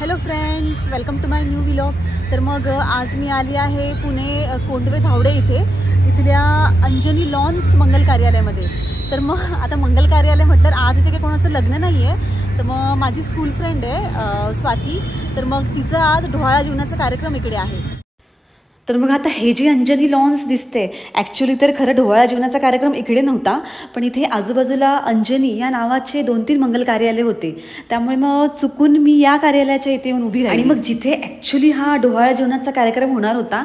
Hello friends, welcome to my new vlog. तर मग आज मी आली आहे पुणे कोंडवे धावडे इथल्या अंजनी लॉन्स मंगल कार्यालयामध्ये। तर मग आता मंगल कार्यालय म्हटलं आज इथे काही कोणाचं लग्न नाही आहे, तर मग माझी स्कूल फ्रेंड आहे स्वाती, तर मग तिचं आज ढोळा जेवणाचा कार्यक्रम इकडे आहे। तर मग आता हे जी अंजनी लॉन्स दिसते ॲक्च्युली तर खरं ढोळा जेवणाचा कार्यक्रम इकडे नव्हता, पण इथे आजूबाजूला अंजनी या नावाचे 2-3 मंगल कार्यालय होते, त्यामुळे मग चुकून मी या कार्यालयाच्या इथे येऊन उभी राहिली। आणि मग जिथे ॲक्च्युली हा ढोळा जेवणाचा कार्यक्रम होणार होता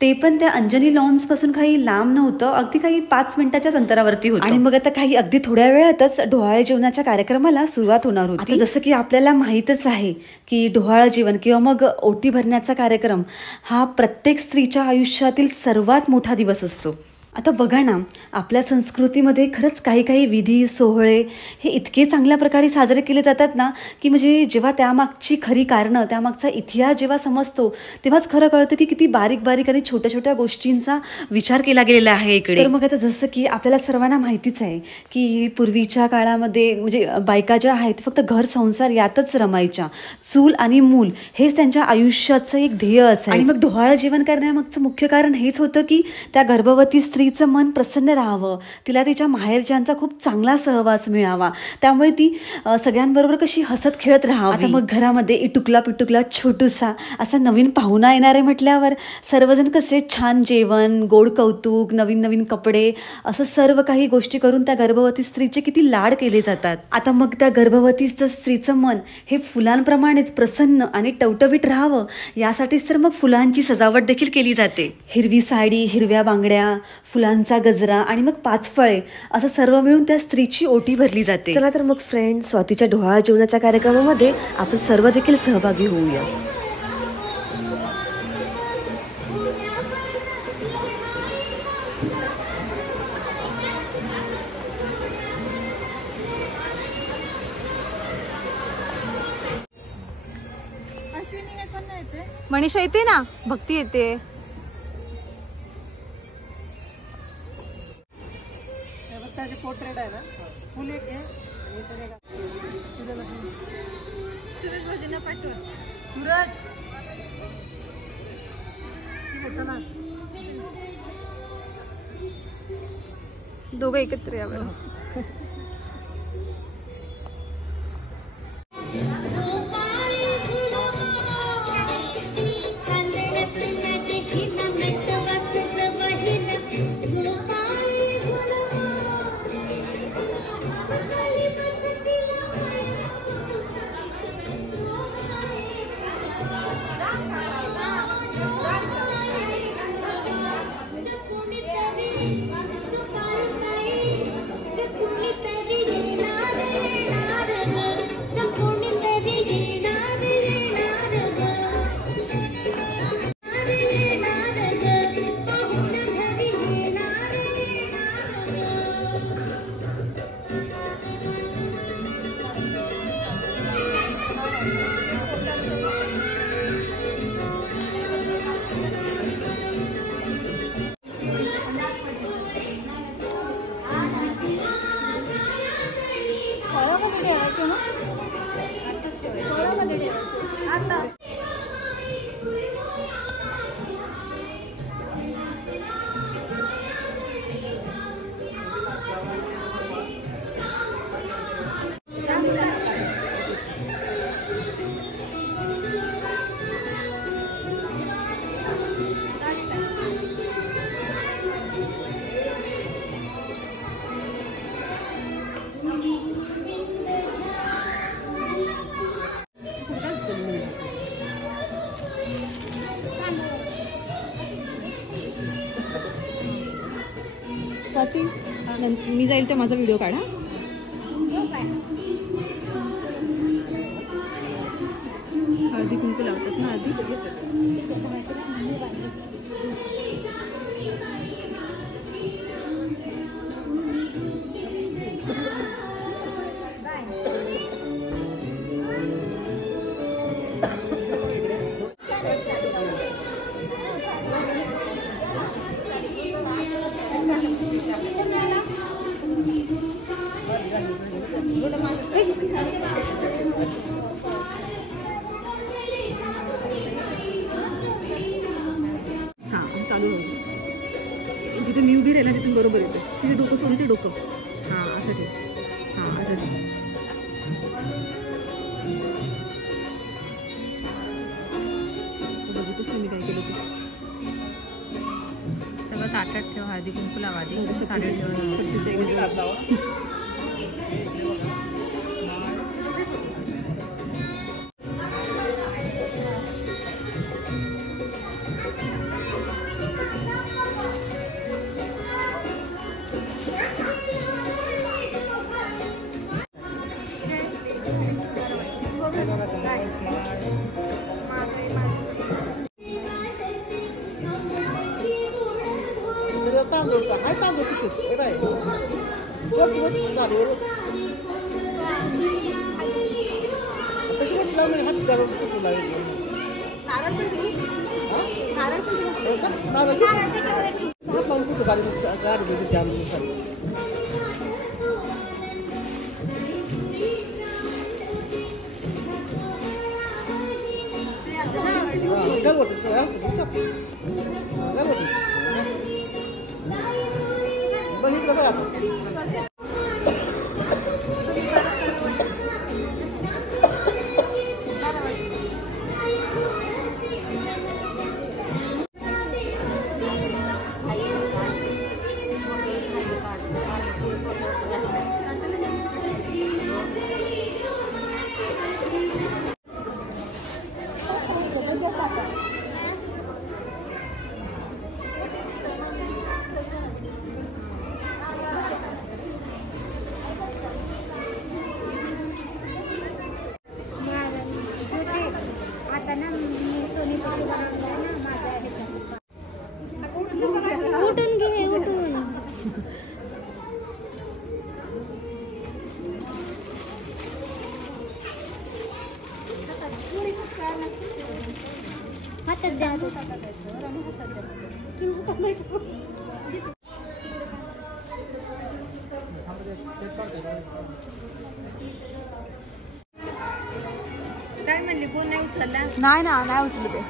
ते पण त्या अंजनी लॉन्सपासून काही लांब नव्हतं, अगदी काही 5 मिनिटाच्याच अंतरावरती होतं। आणि मग आता काही अगदी थोड्या वेळातच ढोळा जेवणाच्या कार्यक्रमाला सुरुवात होणार होती। आता जसं की आपल्याला माहीतच आहे की ढोळा जेवण किंवा मग ओटी भरण्याचा कार्यक्रम हा प्रत्येक स्त्रीच्या आयुष्यातील सर्वात मोठा दिवस असतो। आता बघा ना, आपल्या संस्कृतीमध्ये खरंच काही काही विधी सोहळे हे इतके चांगल्या प्रकारे साजरे केले जातात ना, की म्हणजे जेव्हा त्यामागची खरी कारणं, त्यामागचा इतिहास जेव्हा समजतो तेव्हाच खरं कळतं की किती बारीक बारीक आणि छोट्या छोट्या गोष्टींचा विचार केला गेलेला आहे इकडे। तर मग आता जसं की आपल्याला सर्वांना माहितीच आहे की पूर्वीच्या काळामध्ये म्हणजे बायका ज्या आहेत फक्त घर संसार यातच रमायच्या, चूल आणि मूल हेच त्यांच्या आयुष्याचं एक ध्येय असायचं। आणि मग ढोळा जेवण करण्यामागचं मुख्य कारण हेच होतं की त्या गर्भवती स्त्रीचं मन प्रसन्न राहावं, तिला तिच्या माहेरच्यांचा खूप चांगला सहवास मिळावा, त्यामुळे ती सगळ्यांबरोबर कशी हसत खेळत राहावी। आता मग घरामध्ये इटुकला पिटुकला छोटूसा असा नवीन पाहुणा येणार आहे म्हटल्यावर सर्वजण कसे छान जेवण, गोड कौतुक, नवीन नवीन कपडे असं सर्व काही गोष्टी करून त्या गर्भवती स्त्रीचे किती लाड केले जातात। आता मग त्या गर्भवती स्त्रीचं मन हे फुलांप्रमाणेच प्रसन्न आणि टवटवीत राहावं यासाठीच तर मग फुलांची सजावट देखील केली जाते। हिरवी साडी, हिरव्या बांगड्या, फुलांचा गजरा आणि मग 5 फळे असं सर्व मिळून त्या स्त्रीची ओटी भरली जाते। चला तर मग फ्रेंड, स्वातीच्या ढोळा जेवणाच्या कार्यक्रमामध्ये आपण सर्व देखील सहभागी होऊया। मनीषा येते ना, भक्ती येते। पोर्ट्रेट आहे ना, फुल एक आहे सूरज भजना पाठव। सूरज चला, दोघं एकत्र यावं। स्वाती, मी जाईल तर माझा व्हिडिओ काढा। हळदी कुंकू लावतात ना आधी। ठेव डोकं. हां असं ठेव. हां असं ठेव. बघतच नाही मी काय केलं ते. सगळं ताटात ठेव. हळदी कुंकू लावा आधी. शक्तीच्या काय म्हणली कोण नाही उचलला? नाही ना, नाही उचलत ते.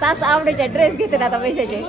सास आवडीचे ड्रेस घेते आता पैशाचे.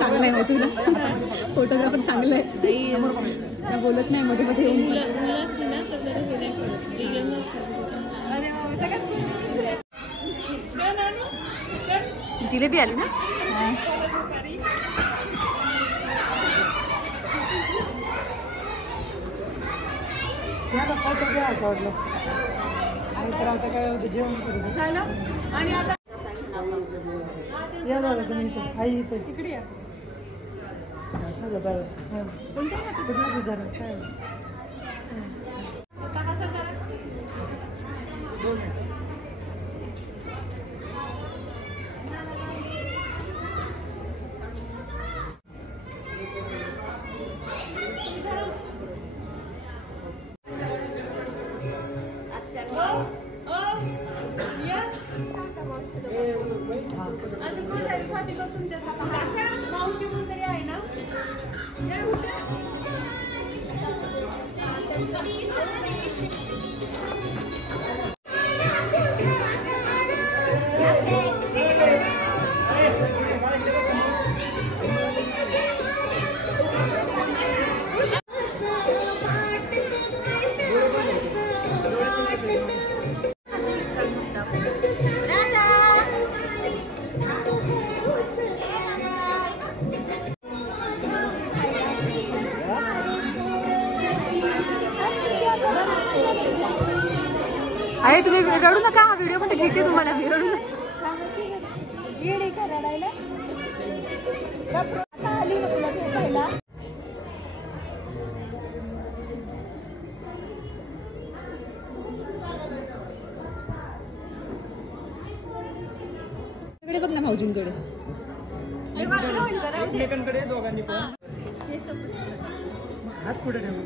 चांगलं आहे माहिती ना, फोटोग्राफर चांगलं आहे. बोलत नाही मध्ये मध्ये येऊन. जिलेबी आली ना. जेवण आणि आता या दादा तुम्ही आई इथे तिकडे या. अरे तुम्ही रडू नका, हा व्हिडिओ मध्ये घेते तुम्हाला, मी रडू नका. इकडे बघ ना भाऊजींकडे. एकमेकांकडे दोघांनी पण हात पुढे ठेवून